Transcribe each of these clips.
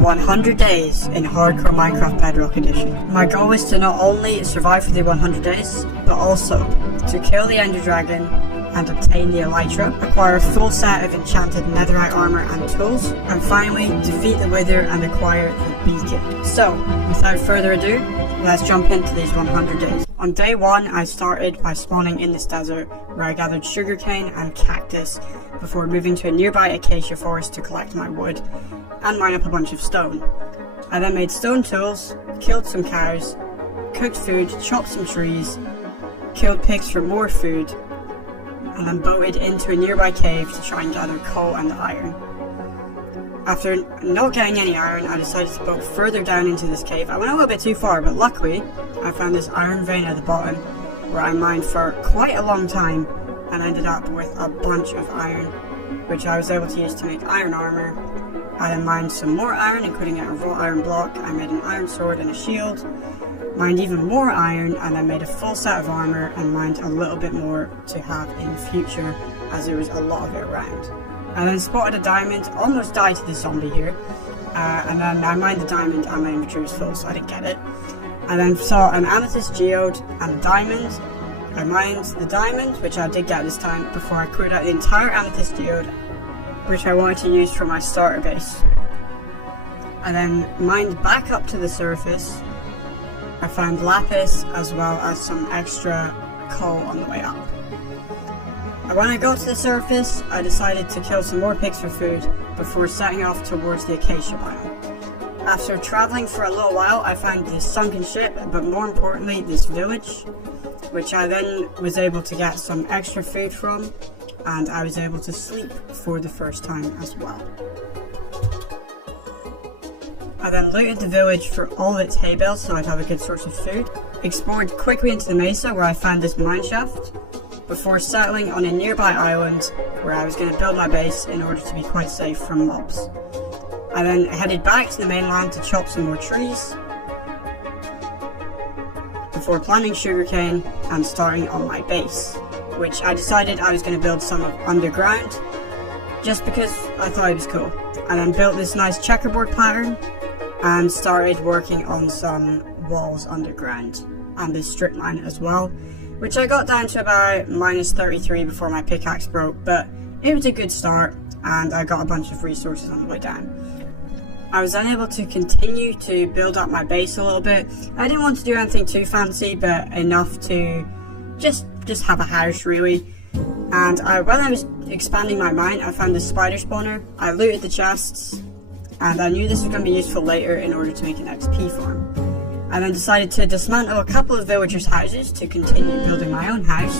100 days in Hardcore Minecraft Bedrock Edition. My goal is to not only survive for the 100 days, but also to kill the Ender Dragon and obtain the Elytra, acquire a full set of enchanted netherite armor and tools, and finally defeat the Wither and acquire the beacon. So, without further ado, let's jump into these 100 days. On day 1, I started by spawning in this desert, where I gathered sugarcane and cactus, before moving to a nearby acacia forest to collect my wood, and mine up a bunch of stone. I then made stone tools, killed some cows, cooked food, chopped some trees, killed pigs for more food, and then boated into a nearby cave to try and gather coal and iron. After not getting any iron, I decided to boat further down into this cave. I went a little bit too far, but luckily I found this iron vein at the bottom where I mined for quite a long time and ended up with a bunch of iron, which I was able to use to make iron armor. I then mined some more iron, including a raw iron block. I made an iron sword and a shield, mined even more iron, and then made a full set of armor and mined a little bit more to have in the future, as there was a lot of it around. I then spotted a diamond, almost died to the zombie here, and then I mined the diamond and my inventory was full, so I didn't get it. I then saw an amethyst geode and a diamond. I mined the diamond, which I did get this time, before I cleared out the entire amethyst geode, which I wanted to use for my starter base. I then mined back up to the surface. I found lapis as well as some extra coal on the way up. And when I got to the surface, I decided to kill some more pigs for food before setting off towards the acacia biome. After traveling for a little while, I found this sunken ship, but more importantly, this village, which I then was able to get some extra food from, and I was able to sleep for the first time as well. I then looted the village for all of its hay bales so I'd have a good source of food, explored quickly into the mesa where I found this mine shaft, before settling on a nearby island where I was going to build my base in order to be quite safe from mobs. I then headed back to the mainland to chop some more trees, before planting sugarcane and starting on my base, which I decided I was going to build some of underground, just because I thought it was cool. I then built this nice checkerboard pattern, and started working on some walls underground, and this strip mine as well, which I got down to about minus 33 before my pickaxe broke, but it was a good start, and I got a bunch of resources on the way down. I was then able to continue to build up my base a little bit. I didn't want to do anything too fancy, but enough to just have a house really. And when I was expanding my mine, I found this spider spawner. I looted the chests, and I knew this was going to be useful later in order to make an XP farm. I then decided to dismantle a couple of villagers' houses to continue building my own house,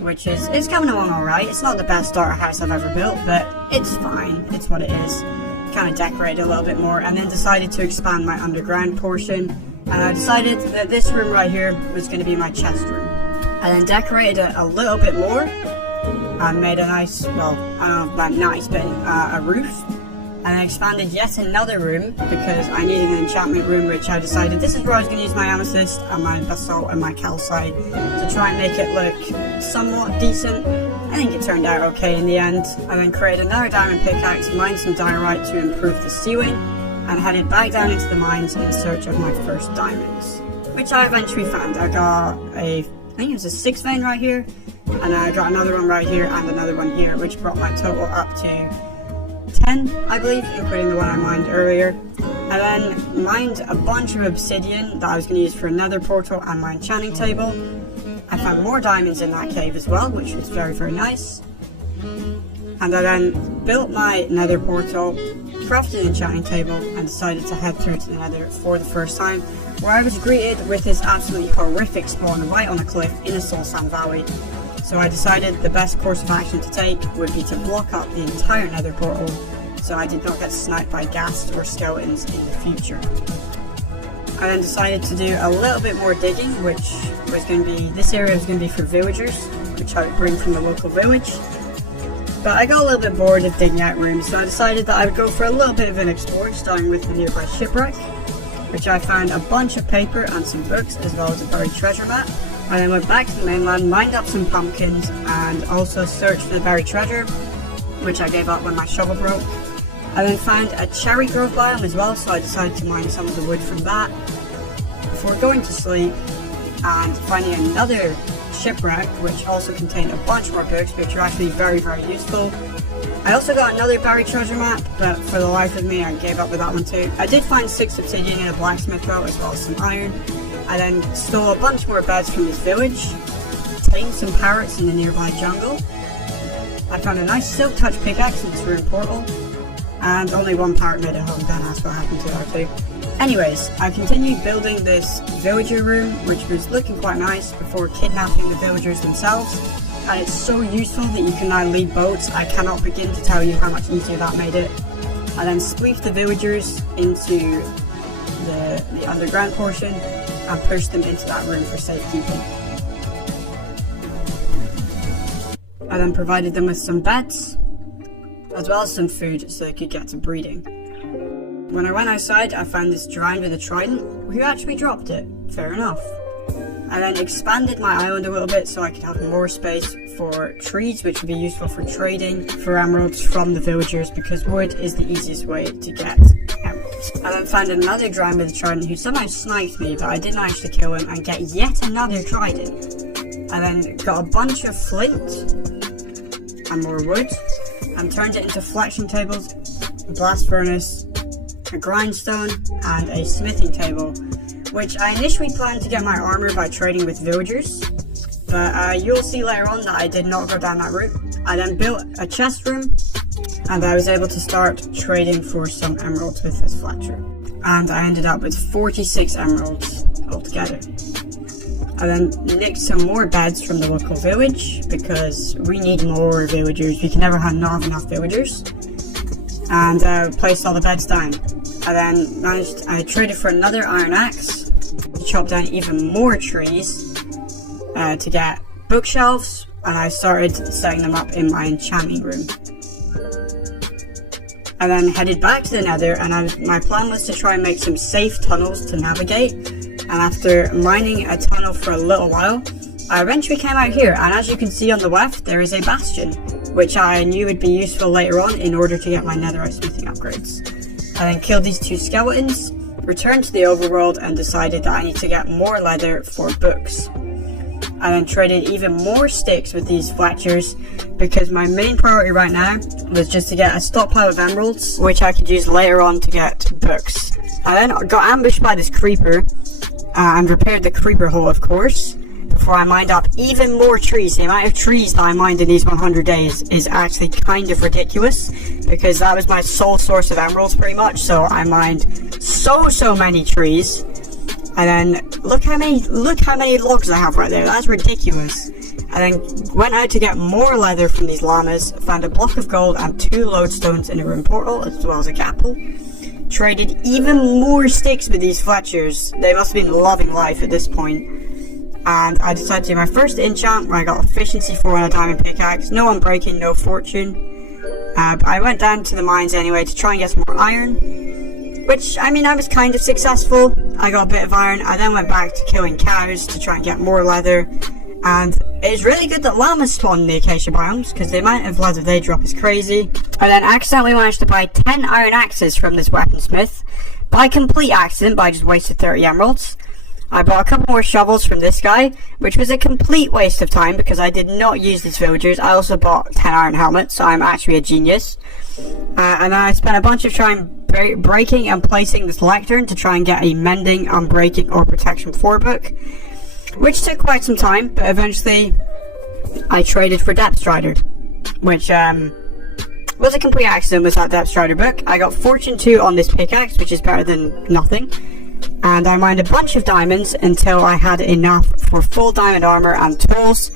which is coming along alright. It's not the best starter house I've ever built, but it's fine. It's what it is. Kind of decorated a little bit more, and then decided to expand my underground portion, and I decided that this room right here was going to be my chest room. I then decorated it a little bit more and made a nice, well, I don't know about nice, but a roof. And I expanded yet another room because I needed an enchantment room, which I decided this is where I was going to use my amethyst and my basalt and my calcite to try and make it look somewhat decent. I think it turned out okay in the end. I then created another diamond pickaxe, mined some diorite to improve the ceiling, and headed back down into the mines in search of my first diamonds, which I eventually found. I got I think it was a 6 vein right here, and I got another one right here and another one here, which brought my total up to 10, I believe, including the one I mined earlier. I then mined a bunch of obsidian that I was going to use for another portal and my enchanting table. I found more diamonds in that cave as well, which was very, very nice. And I then built my nether portal, crafted an enchanting table, and decided to head through to the nether for the first time, where I was greeted with this absolutely horrific spawn right on a cliff in a soul sand valley. So I decided the best course of action to take would be to block up the entire nether portal so I did not get sniped by ghasts or skeletons in the future. I then decided to do a little bit more digging, which was going to be, this area was going to be for villagers, which I would bring from the local village. But I got a little bit bored of digging out rooms, so I decided that I would go for a little bit of an explore, starting with the nearby shipwreck, which I found a bunch of paper and some books, as well as a buried treasure map. I then went back to the mainland, mined up some pumpkins, and also searched for the buried treasure, which I gave up when my shovel broke. I then found a cherry grove biome as well, so I decided to mine some of the wood from that before going to sleep, and finding another shipwreck which also contained a bunch more books which are actually very, very useful. I also got another buried treasure map, but for the life of me I gave up with that one too. I did find 6 obsidian in a blacksmith belt as well as some iron. I then stole a bunch more beds from this village, tamed some parrots in the nearby jungle. I found a nice silk touch pickaxe in this rune portal, and only one parrot made it home, then that's what happened to her too. Anyways, I continued building this villager room, which was looking quite nice, before kidnapping the villagers themselves. And it's so useful that you can now lead boats. I cannot begin to tell you how much easier that made it. I then spleefed the villagers into the underground portion and pushed them into that room for safekeeping. I then provided them with some beds, as well as some food so they could get to breeding. When I went outside, I found this drowned with a trident, who actually dropped it. Fair enough. I then expanded my island a little bit so I could have more space for trees, which would be useful for trading for emeralds from the villagers, because wood is the easiest way to get emeralds. I then found another drowned with a trident who somehow sniped me, but I didn't actually kill him, and get yet another trident. I then got a bunch of flint and more wood, and turned it into flexion tables, a blast furnace, a grindstone, and a smithing table, which I initially planned to get my armor by trading with villagers, but you'll see later on that I did not go down that route. I then built a chest room, and I was able to start trading for some emeralds with this Fletcher, and I ended up with 46 emeralds altogether. I then nicked some more beds from the local village, because we need more villagers. We can never have not enough villagers, and placed all the beds down. I then I traded for another iron axe to chop down even more trees to get bookshelves, and I started setting them up in my enchanting room. I then headed back to the nether, and my plan was to try and make some safe tunnels to navigate, and after mining a tunnel for a little while, I eventually came out here, and as you can see on the left, there is a bastion, which I knew would be useful later on in order to get my netherite smithing upgrades. I then killed these 2 skeletons, returned to the overworld, and decided that I need to get more leather for books. I then traded even more sticks with these Fletchers, because my main priority right now was just to get a stockpile of emeralds, which I could use later on to get books. I then got ambushed by this creeper, and repaired the creeper hole, of course, before I mined up even more trees. The amount of trees that I mined in these 100 days is actually kind of ridiculous, because that was my sole source of emeralds pretty much, so I mined so many trees. And then look how many logs I have right there. That's ridiculous. I then went out to get more leather from these llamas, found a block of gold and 2 lodestones in a rune portal, as well as a gapple. Traded even more sticks with these Fletchers. They must have been loving life at this point. And I decided to do my first enchant, where I got efficiency 4 on a diamond pickaxe. No unbreaking, no fortune. But I went down to the mines anyway to try and get some more iron, which, I mean, I was kind of successful. I got a bit of iron. I then went back to killing cows to try and get more leather, and it's really good that llamas spawn in the acacia biomes, because the amount of leather they drop is crazy. I then accidentally managed to buy 10 iron axes from this weaponsmith, by complete accident, but I just wasted 30 emeralds. I bought a couple more shovels from this guy, which was a complete waste of time because I did not use these villagers. I also bought 10 iron helmets, so I'm actually a genius. And then I spent a bunch of time breaking and placing this lectern to try and get a mending, unbreaking, or protection 4 book, which took quite some time, but eventually I traded for Depth Strider, which was a complete accident with that Depth Strider book. I got Fortune 2 on this pickaxe, which is better than nothing. And I mined a bunch of diamonds until I had enough for full diamond armor and tools,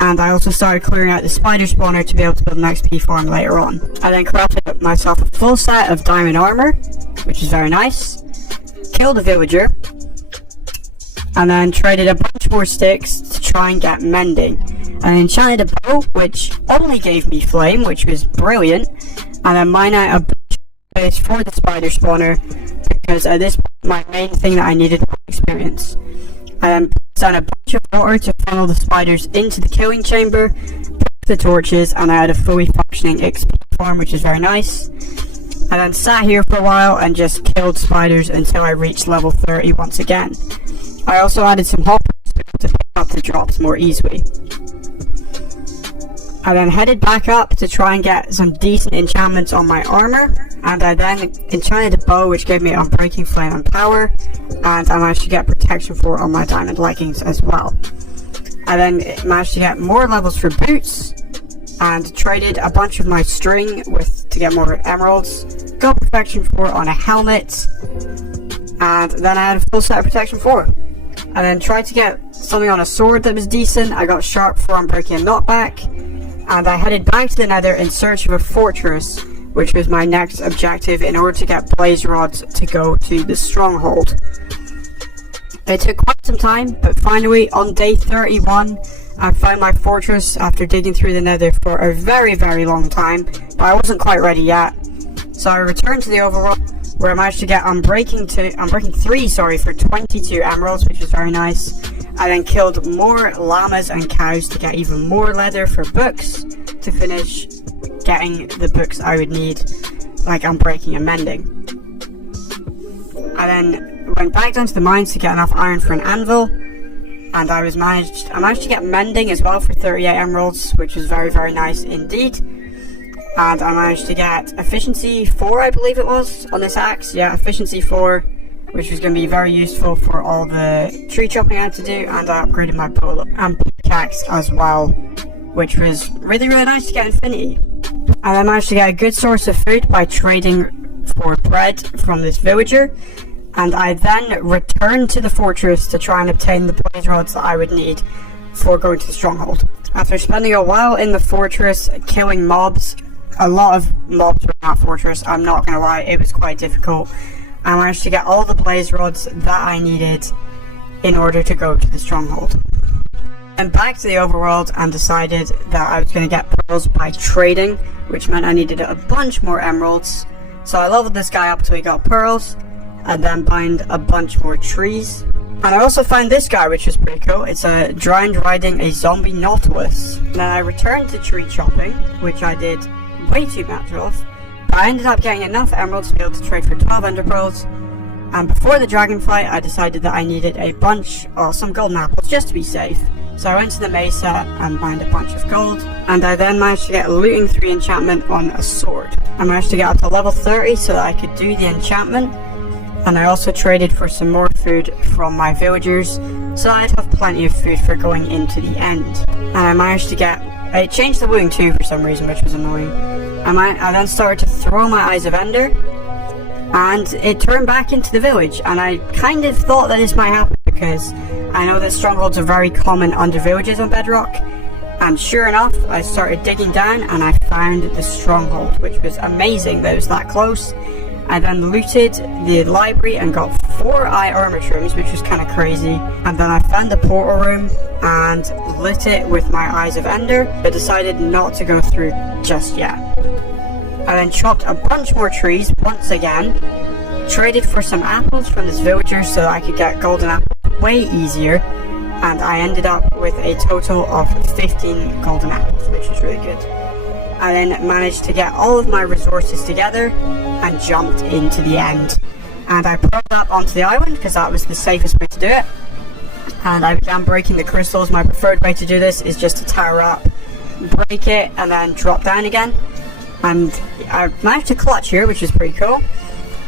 and I also started clearing out the spider spawner to be able to build an XP farm later on. I then crafted myself a full set of diamond armor, which is very nice, killed a villager, and then traded a bunch more sticks to try and get mending. I enchanted a bow, which only gave me flame, which was brilliant, and then mined out a bunch of space for the spider spawner, because at this point my main thing that I needed was experience. I then put down a bunch of water to funnel the spiders into the killing chamber, put the torches, and I had a fully functioning XP farm, which is very nice. I then sat here for a while and just killed spiders until I reached level 30 once again. I also added some hoppers to pick up the drops more easily. I then headed back up to try and get some decent enchantments on my armor, and I then enchanted a bow which gave me Unbreaking Flame and Power, and I managed to get Protection 4 on my diamond leggings as well. I then managed to get more levels for boots, and traded a bunch of my string to get more emeralds, got Protection 4 on a helmet, and then I had a full set of Protection 4. I then tried to get something on a sword that was decent. I got Sharp for Unbreaking and Knockback, and I headed back to the Nether in search of a fortress, which was my next objective in order to get blaze rods to go to the stronghold. It took quite some time, but finally on day 31 I found my fortress after digging through the Nether for a very, very long time, but I wasn't quite ready yet. So I returned to the overworld, where I managed to get Unbreaking 3 for 22 emeralds, which was very nice. I then killed more llamas and cows to get even more leather for books, to finish getting the books I would need, like Unbreaking and Mending. I then went back down to the mines to get enough iron for an anvil, and I managed to get Mending as well for 38 emeralds, which was very, very nice indeed. And I managed to get Efficiency 4, I believe it was, on this axe. Yeah, Efficiency 4, which was going to be very useful for all the tree chopping I had to do, and I upgraded my bow and pickaxe as well, which was really, really nice to get Infinity. And I managed to get a good source of food by trading for bread from this villager, and I then returned to the fortress to try and obtain the blaze rods that I would need for going to the stronghold. After spending a while in the fortress killing mobs, a lot of mobs were in that fortress, I'm not gonna lie, it was quite difficult. I managed to get all the blaze rods that I needed in order to go to the stronghold. And back to the overworld and decided that I was going to get pearls by trading, which meant I needed a bunch more emeralds. So I leveled this guy up till he got pearls, and then bind a bunch more trees. And I also found this guy, which was pretty cool. It's a drowned riding a zombie nautilus. Then I returned to tree chopping, which I did way too much of. But I ended up getting enough emeralds to be able to trade for 12 ender pearls. And before the dragon fight, I decided that I needed some golden apples just to be safe. So I went to the mesa and mined a bunch of gold, and I then managed to get a looting 3 enchantment on a sword. I managed to get up to level 30 so that I could do the enchantment, and I also traded for some more food from my villagers so I'd have plenty of food for going into the end. And I managed to it changed the wooing 2 for some reason, which was annoying. I then started to throw my Eyes of Ender, and it turned back into the village, and I kind of thought that this might happen because I know that strongholds are very common under villages on Bedrock, and sure enough, I started digging down and I found the stronghold, which was amazing that it was that close. I then looted the library and got 4 eye armor trims, which was kind of crazy, and then I found the portal room and lit it with my Eyes of Ender, but decided not to go through just yet. I then chopped a bunch more trees once again, traded for some apples from this villager so that I could get golden apples way easier, and I ended up with a total of 15 golden apples, which is really good. I then managed to get all of my resources together and jumped into the end. And I pulled up onto the island because that was the safest way to do it. And I began breaking the crystals. My preferred way to do this is just to tower up, break it, and then drop down again. And I managed to clutch here, which is pretty cool.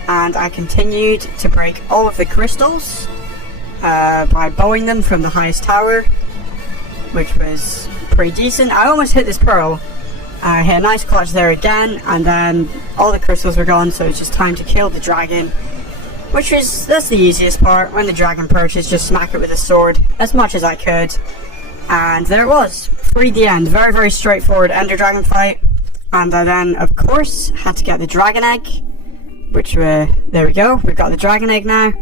And I continued to break all of the crystals by bowing them from the highest tower, which was pretty decent. I almost hit this pearl. I hit a nice clutch there again, and then all the crystals were gone, so it's just time to kill the dragon, that's the easiest part. When the dragon perches, just smack it with a sword as much as I could, and there it was, freed the end. Very, very straightforward ender dragon fight. And I then, of course, had to get the dragon egg, which there we go, we've got the dragon egg now.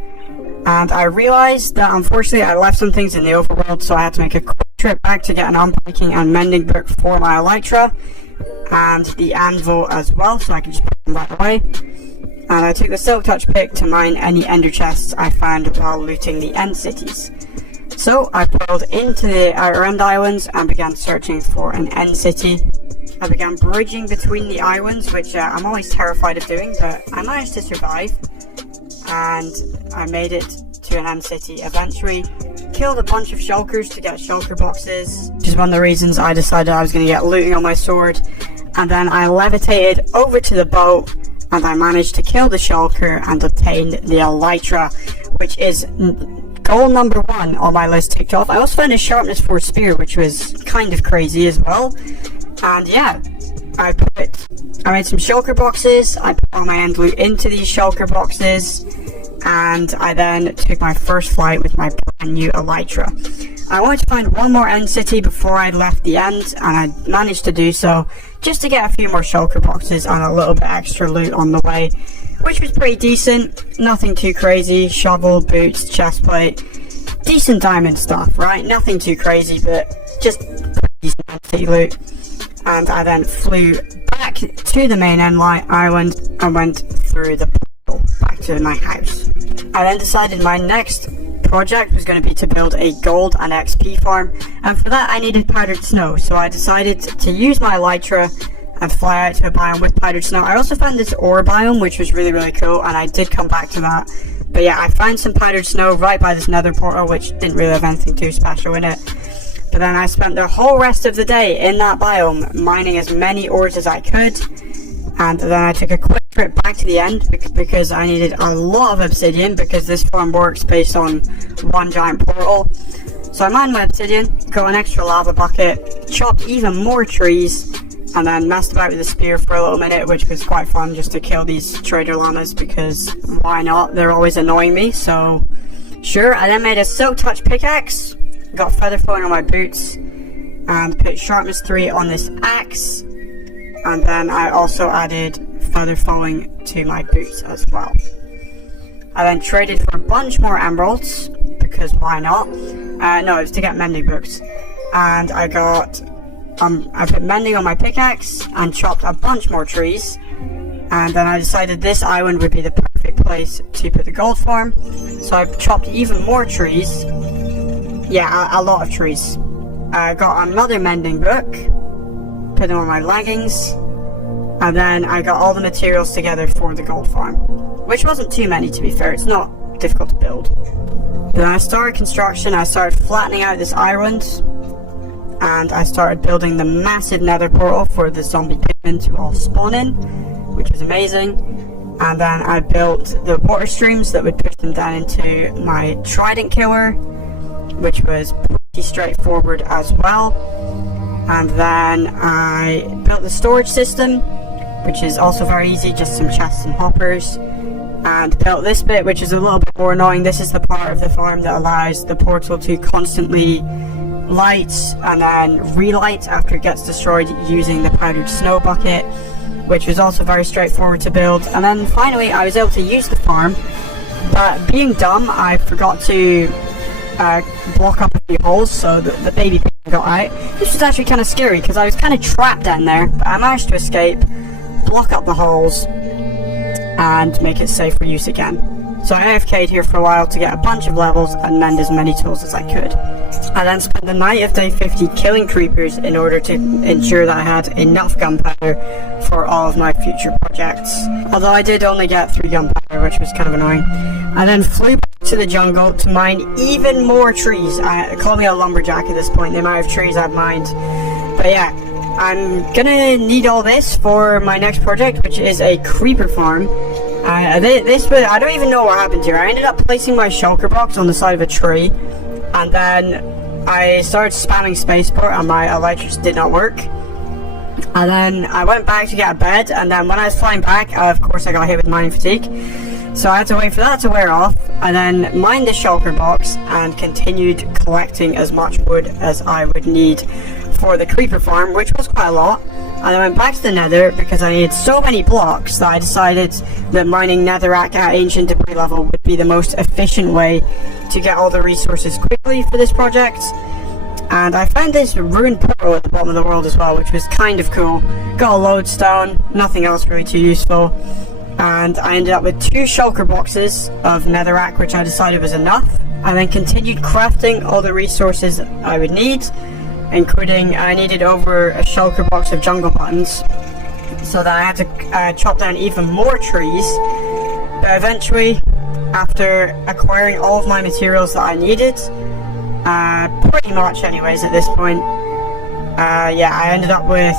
And I realised that unfortunately I left some things in the overworld, so I had to make a quick trip back to get an unbreaking and mending book for my elytra, and the anvil as well, so I could just put them right away. And I took the silk touch pick to mine any ender chests I found while looting the end cities. So I pulled into the outer end islands and began searching for an end city. I began bridging between the islands, which I'm always terrified of doing, but I managed to survive, and I made it to an end city. Eventually killed a bunch of shulkers to get shulker boxes, which is one of the reasons I decided I was going to get looting on my sword. And then I levitated over to the boat, and I managed to kill the shulker and obtain the elytra, which is goal number 1 on my list ticked off. I also found a sharpness 4 spear, which was kind of crazy as well. And yeah, I made some shulker boxes, I put all my end loot into these shulker boxes, and I then took my first flight with my brand new elytra. I wanted to find one more end city before I left the end, and I managed to do so, just to get a few more shulker boxes and a little bit extra loot on the way, which was pretty decent. Nothing too crazy. Shovel, boots, chestplate, decent diamond stuff, right? Nothing too crazy, but just decent end city loot. And I then flew back to the main island and went through the portal back to my house. I then decided my next project was going to be to build a gold and XP farm, and for that I needed powdered snow, so I decided to use my elytra and fly out to a biome with powdered snow. I also found this ore biome, which was really cool, and I did come back to that. But yeah, I found some powdered snow right by this nether portal, which didn't really have anything too special in it. But then I spent the whole rest of the day in that biome mining as many ores as I could, and then I took a quick trip back to the end because I needed a lot of obsidian, because this farm works based on one giant portal. So I mined my obsidian, got an extra lava bucket, chopped even more trees, and then messed about with the spear for a little minute, which was quite fun, just to kill these trader llamas, because why not? They're always annoying me, so sure. I then made a silk touch pickaxe, got feather falling on my boots, and put sharpness 3 on this axe, and then I also added feather falling to my boots as well. I then traded for a bunch more emeralds, because why not? No, it was to get mending books, and I put mending on my pickaxe and chopped a bunch more trees, and then I decided this island would be the perfect place to put the gold farm, so I chopped even more trees. Yeah, a lot of trees. I got another mending book, put them on my leggings, and then I got all the materials together for the gold farm, which wasn't too many, to be fair. It's not difficult to build. Then I started construction. I started flattening out this island, and I started building the massive nether portal for the zombie pigmen to all spawn in, which was amazing. And then I built the water streams that would push them down into my trident killer, which was pretty straightforward as well. And then I built the storage system, which is also very easy, just some chests and hoppers. And built this bit, which is a little bit more annoying. This is the part of the farm that allows the portal to constantly light and then relight after it gets destroyed using the powdered snow bucket, which was also very straightforward to build. And then finally I was able to use the farm, but being dumb, I forgot to block up a few holes so that the baby pig got out. This was actually kind of scary because I was kind of trapped down there, but I managed to escape, block up the holes, and make it safe for use again. So I AFK'd here for a while to get a bunch of levels and mend as many tools as I could. I then spent the night of day 50 killing creepers in order to ensure that I had enough gunpowder for all of my future projects. Although I did only get 3 gunpowder, which was kind of annoying. I then flew back to the jungle to mine even more trees. Call me a lumberjack at this point, the amount of trees I've mined. But yeah, I'm gonna need all this for my next project, which is a creeper farm. I don't even know what happened here. I ended up placing my shulker box on the side of a tree, and then I started spamming spacebar and my elytra just did not work. And then I went back to get a bed, and then when I was flying back, of course I got hit with mining fatigue. So I had to wait for that to wear off, and then mined the shulker box and continued collecting as much wood as I would need for the creeper farm, which was quite a lot. And I went back to the nether because I needed so many blocks that I decided that mining netherrack at ancient debris level would be the most efficient way to get all the resources quickly for this project. And I found this ruined portal at the bottom of the world as well, which was kind of cool. Got a lodestone, nothing else really too useful. And I ended up with 2 shulker boxes of netherrack, which I decided was enough. I then continued crafting all the resources I would need including I needed over a shulker box of jungle buttons, so that I had to chop down even more trees. But eventually, after acquiring all of my materials that I needed, pretty much anyways at this point, yeah, I ended up with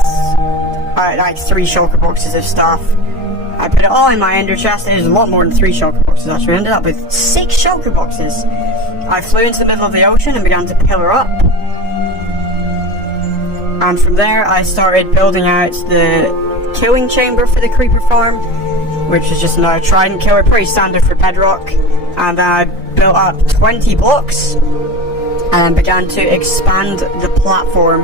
like 3 shulker boxes of stuff. I put it all in my ender chest. It was a lot more than 3 shulker boxes actually. I ended up with 6 shulker boxes. I flew into the middle of the ocean and began to pillar up. And from there I started building out the killing chamber for the creeper farm, which is just another trident killer, pretty standard for Bedrock. And then I built up 20 blocks and began to expand the platform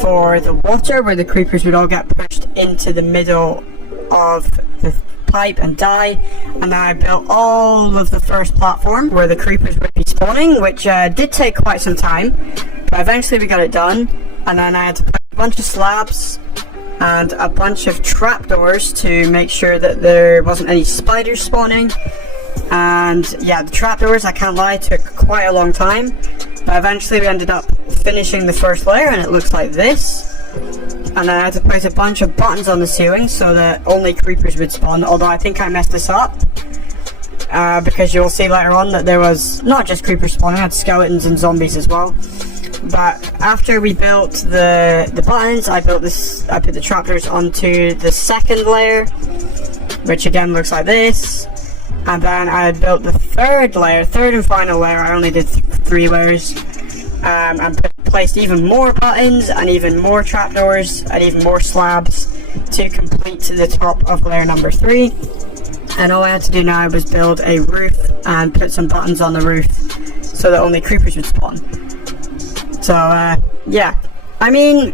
for the water, where the creepers would all get pushed into the middle of the pipe and die. And then I built all of the first platform where the creepers would be spawning, which did take quite some time, but eventually we got it done. And then I had to put a bunch of slabs and a bunch of trapdoors to make sure that there wasn't any spiders spawning. And yeah, the trapdoors, I can't lie, took quite a long time, but eventually we ended up finishing the first layer and it looks like this. And then I had to put a bunch of buttons on the ceiling so that only creepers would spawn, although I think I messed this up, because you'll see later on that there was not just creepers spawning, I had skeletons and zombies as well. But after we built the buttons, I put the trapdoors onto the second layer, which again looks like this. And then I built the third and final layer. I only did 3 layers, and placed even more buttons and even more trapdoors and even more slabs to complete the top of layer number 3. And all I had to do now was build a roof and put some buttons on the roof so that only creepers would spawn. So yeah, I mean,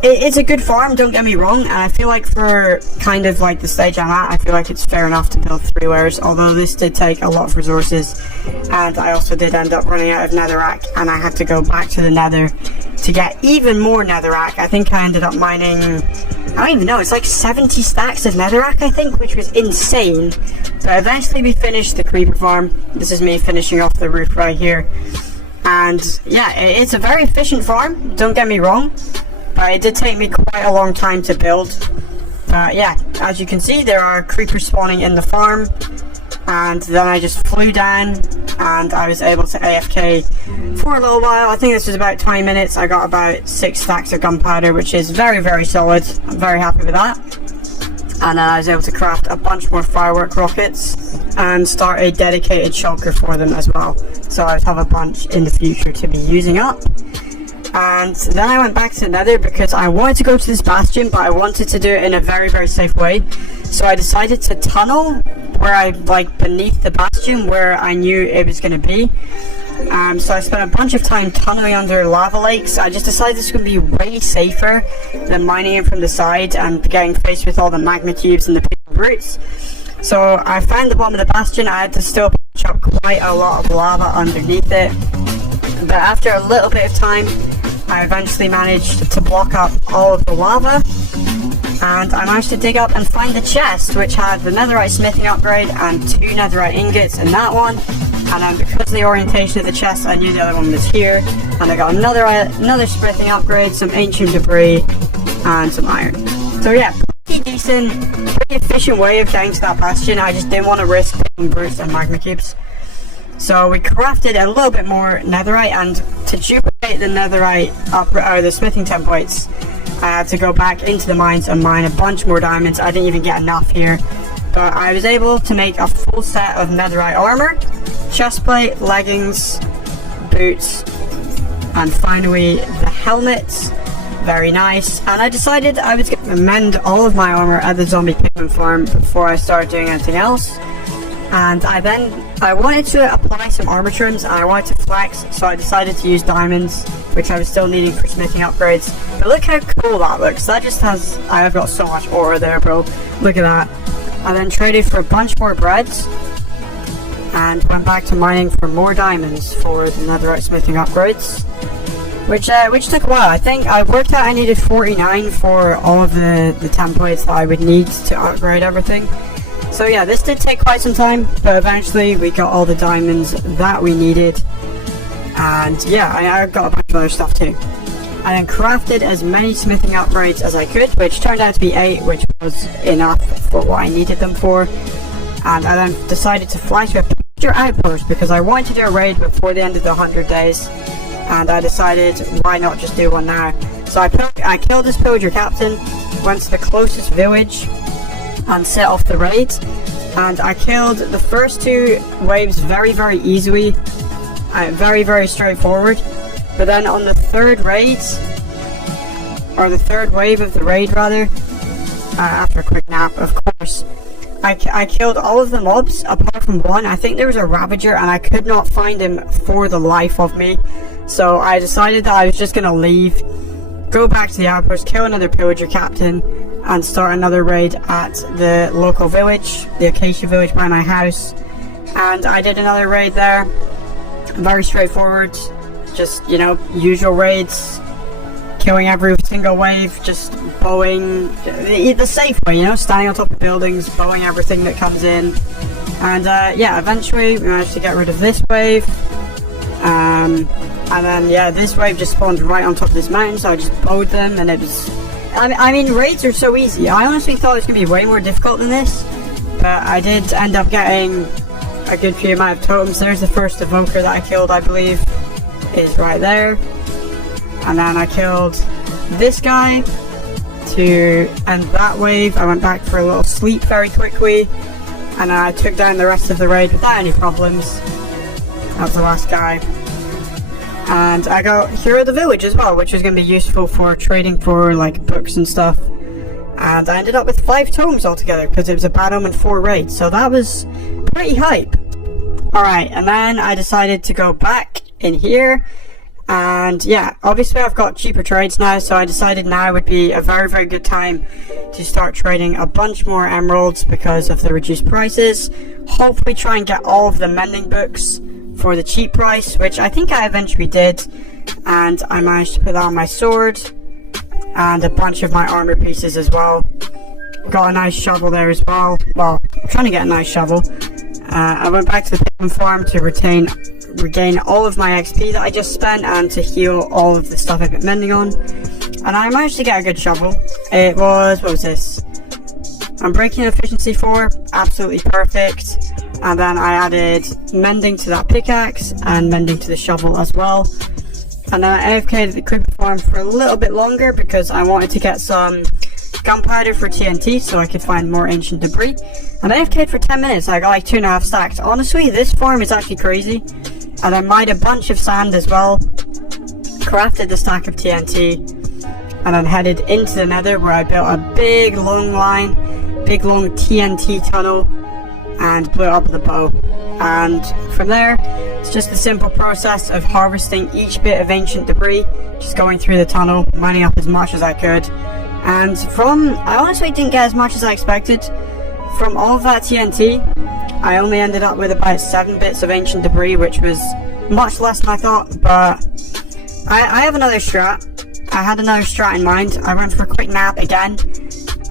it's a good farm, don't get me wrong, and I feel like for kind of like the stage I'm at, I feel like it's fair enough to build 3 layers, although this did take a lot of resources, and I also did end up running out of netherrack, and I had to go back to the nether to get even more netherrack. I think I ended up mining, I don't even know, it's like 70 stacks of netherrack, I think, which was insane. But eventually we finished the creeper farm. This is me finishing off the roof right here. And yeah, it's a very efficient farm, don't get me wrong, but it did take me quite a long time to build. But yeah, as you can see, there are creepers spawning in the farm, and then I just flew down and I was able to AFK for a little while. I think this was about 20 minutes. I got about 6 stacks of gunpowder, which is very, very solid. I'm very happy with that. And then I was able to craft a bunch more firework rockets and start a dedicated shulker for them as well. So I'd have a bunch in the future to be using up. And then I went back to the nether because I wanted to go to this bastion, but I wanted to do it in a very, very safe way. So I decided to tunnel where beneath the bastion where I knew it was going to be. So I spent a bunch of time tunneling under lava lakes. I just decided this would be way safer than mining it from the side and getting faced with all the magma cubes and the big roots. So I found the bottom of the bastion. I had to still patch up quite a lot of lava underneath it. But after a little bit of time, I eventually managed to block up all of the lava, and I managed to dig up and find the chest, which had the netherite smithing upgrade and 2 netherite ingots in that one. And then because of the orientation of the chest, I knew the other one was here, and I got another smithing upgrade, some ancient debris, and some iron. So yeah, pretty decent, pretty efficient way of getting to that bastion. I just didn't want to risk taking brutes and magma cubes. So we crafted a little bit more netherite, and to duplicate the netherite or the smithing templates, I had to go back into the mines and mine a bunch more diamonds. I didn't even get enough here, but I was able to make a full set of netherite armor, chestplate, leggings, boots, and finally the helmets. Very nice. And I decided I was going to mend all of my armor at the zombie pigment farm before I started doing anything else. And I wanted to apply some armor trims and I wanted to flex, so I decided to use diamonds, which I was still needing for smithing upgrades. But look how cool that looks. That just has, I've got so much aura there, bro. Look at that. I then traded for a bunch more breads and went back to mining for more diamonds for the netherite smithing upgrades, which took a while. I think I worked out I needed 49 for all of the templates that I would need to upgrade everything. So yeah, this did take quite some time, but eventually we got all the diamonds that we needed. And yeah, I got a bunch of other stuff too. I then crafted as many smithing upgrades as I could, which turned out to be 8, which was enough for what I needed them for. And I then decided to fly to a pillager outpost because I wanted to do a raid before the end of the 100 days. And I decided, why not just do one now? So I killed this pillager captain, went to the closest village, and set off the raid. And I killed the first 2 waves very, very easily. Very, very straightforward. But then on the third raid, or the third wave of the raid rather, after a quick nap of course, I killed all of the mobs apart from one. I think there was a Ravager and I could not find him for the life of me. So I decided that I was just going to leave, go back to the outpost, kill another pillager captain, and start another raid at the local village, the Acacia village by my house. And I did another raid there, very straightforward. Just, you know, usual raids, killing every single wave, just bowing, the safe way, you know, standing on top of buildings, bowing everything that comes in. And yeah, eventually we managed to get rid of this wave. And then, yeah, this wave just spawned right on top of this mountain, so I just bowed them, and it was... I mean, raids are so easy. I honestly thought it was going to be way more difficult than this, but I did end up getting a good few amount of totems. There's the first evoker that I killed, I believe, is right there. And then I killed this guy to end that wave. I went back for a little sleep very quickly, and I took down the rest of the raid without any problems. That was the last guy. And I got Hero of the Village as well, which is going to be useful for trading for like books and stuff. And I ended up with 5 tomes altogether because it was a Bad Omen 4 raid, so that was pretty hype. Alright, and then I decided to go back in here, and yeah, obviously I've got cheaper trades now, so I decided now would be a very, very good time to start trading a bunch more emeralds because of the reduced prices. Hopefully try and get all of the mending books for the cheap price, which I think I eventually did, and I managed to put that on my sword and a bunch of my armor pieces as well. Got a nice shovel there as well. Well, I'm trying to get a nice shovel. I went back to the pigman farm to regain all of my XP that I just spent and to heal all of the stuff I've been mending on. And I managed to get a good shovel. It was, what was this? Unbreaking efficiency 4, absolutely perfect. And then I added mending to that pickaxe and mending to the shovel as well. And then I AFK'd at the creeper farm for a little bit longer because I wanted to get some gunpowder for TNT so I could find more ancient debris. And I AFK'd for 10 minutes, I got like 2.5 stacks. Honestly, this farm is actually crazy. And I mined a bunch of sand as well, crafted the stack of TNT, and then headed into the nether where I built a big long TNT tunnel and blew it up with a bow. And from there, it's just the simple process of harvesting each bit of ancient debris, just going through the tunnel, mining up as much as I could. And I honestly didn't get as much as I expected. From all of that TNT, I only ended up with about 7 bits of ancient debris, which was much less than I thought, but I have another strat. I had another strat in mind. I went for a quick nap again,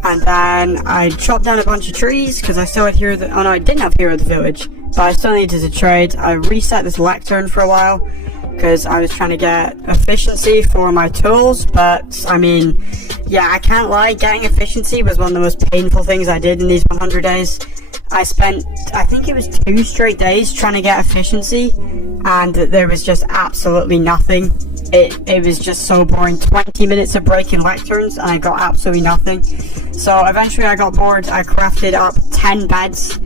and then I chopped down a bunch of trees, because I still had Hero of the... Oh no, I didn't have Hero of the Village, but I still needed to trade. I reset this lectern for a while, because I was trying to get efficiency for my tools, but, I mean, yeah, I can't lie, getting efficiency was one of the most painful things I did in these 100 days. I spent, I think it was 2 straight days trying to get efficiency, and there was just absolutely nothing. It was just so boring. 20 minutes of breaking lecterns, and I got absolutely nothing. So eventually I got bored, I crafted up 10 beds,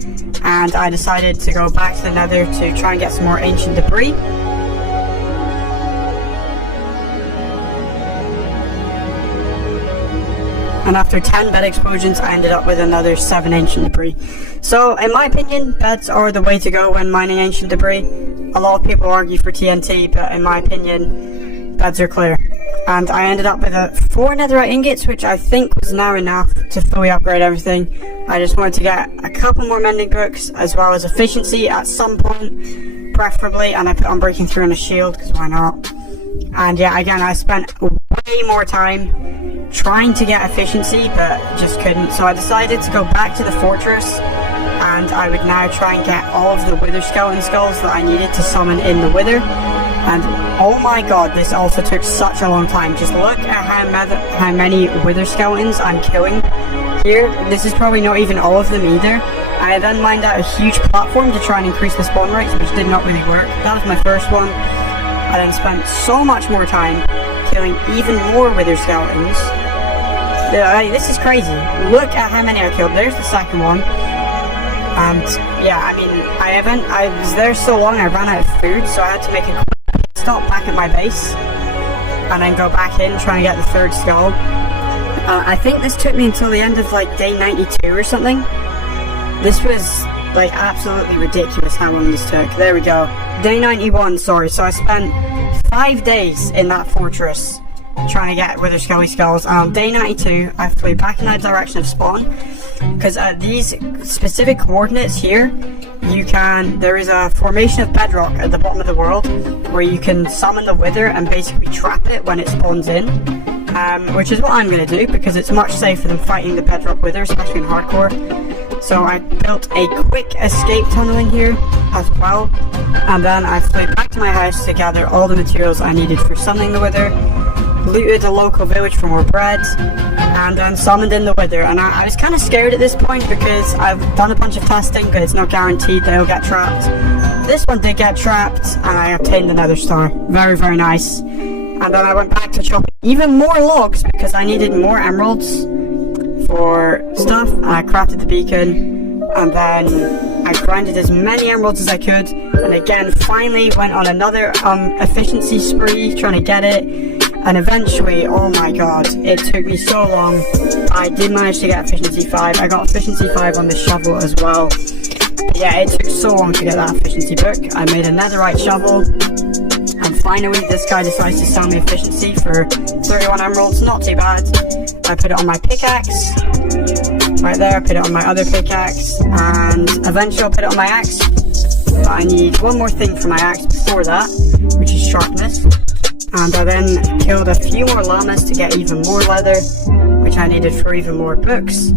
and I decided to go back to the nether to try and get some more ancient debris. And after 10 bed explosions, I ended up with another 7 ancient debris. So, in my opinion, beds are the way to go when mining ancient debris. A lot of people argue for TNT, but in my opinion, beds are clear. And I ended up with 4 netherite ingots, which I think was now enough to fully upgrade everything. I just wanted to get a couple more mending books, as well as efficiency at some point, preferably, and I put on breaking through on a shield, because why not? And yeah, again, I spent way more time trying to get efficiency, but just couldn't. So I decided to go back to the fortress, and I would now try and get all of the wither skeleton skulls that I needed to summon in the wither. And oh my god, this also took such a long time. Just look at how many wither skeletons I'm killing here. This is probably not even all of them either. I then mined out a huge platform to try and increase the spawn rates, which did not really work. That was my first one. I then spent so much more time killing even more wither skeletons. This is crazy. Look at how many I killed. There's the second one. And yeah, I mean, I was there so long I ran out of food, so I had to make a quick stop back at my base and then go back in trying to get the third skull. I think this took me until the end of like day 92 or something. This was like absolutely ridiculous how long this took. There we go. Day 91, sorry. So I spent 5 days in that fortress trying to get wither skelly skulls. And on day 92, I flew back in that direction of spawn. Because at these specific coordinates here, there is a formation of bedrock at the bottom of the world where you can summon the wither and basically trap it when it spawns in. Which is what I'm going to do because it's much safer than fighting the bedrock wither, especially in hardcore. So I built a quick escape tunnel in here as well, and then I flew back to my house to gather all the materials I needed for summoning the wither, looted a local village for more bread, and then summoned in the wither. And I was kind of scared at this point because I've done a bunch of testing, but it's not guaranteed they'll get trapped. This one did get trapped, and I obtained another star. Very, very nice. And then I went back to chopping even more logs because I needed more emeralds for stuff. And I crafted the beacon, and then I grinded as many emeralds as I could, and again finally went on another efficiency spree trying to get it. And eventually, oh my god, it took me so long. I did manage to get efficiency 5. I got efficiency 5 on this shovel as well. But yeah, it took so long to get that efficiency book. I made a netherite shovel, and finally this guy decides to sell me efficiency for 31 emeralds. Not too bad. I put it on my pickaxe. Right there, I put it on my other pickaxe, and eventually I'll put it on my axe. But I need one more thing for my axe before that, which is sharpness. And I then killed a few more llamas to get even more leather, which I needed for even more books.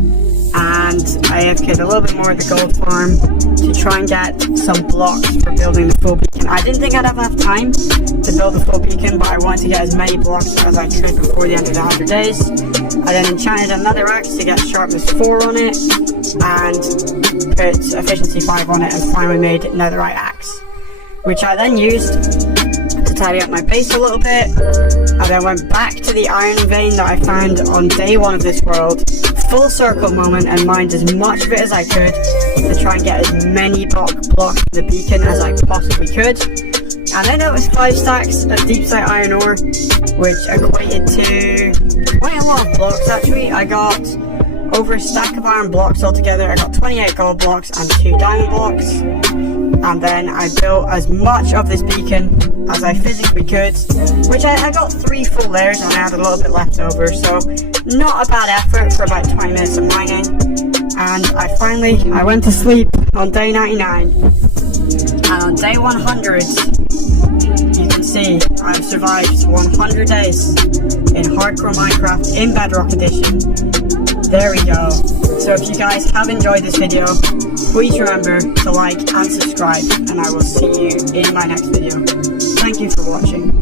And I AFK'd a little bit more at the gold farm to try and get some blocks for building the full beacon. I didn't think I'd have enough time to build the full beacon, but I wanted to get as many blocks as I could before the end of the 100 days. I then enchanted another axe to get sharpness 4 on it, and put efficiency 5 on it, and finally made netherite axe, which I then used to tidy up my base a little bit. I then went back to the iron vein that I found on day 1 of this world, full circle moment, and mined as much of it as I could to try and get as many blocks from the beacon as I possibly could. And then it was 5 stacks of deep site iron ore, which equated to quite a lot of blocks actually. I got over a stack of iron blocks altogether. I got 28 gold blocks and 2 diamond blocks. And then I built as much of this beacon as I physically could, which I got 3 full layers and I had a little bit left over, so not a bad effort for about 20 minutes of mining. And I went to sleep on day 99. And on day 100, you can see I've survived 100 days in hardcore Minecraft in Bedrock Edition. There we go. So if you guys have enjoyed this video, please remember to like and subscribe, and I will see you in my next video. Thank you for watching.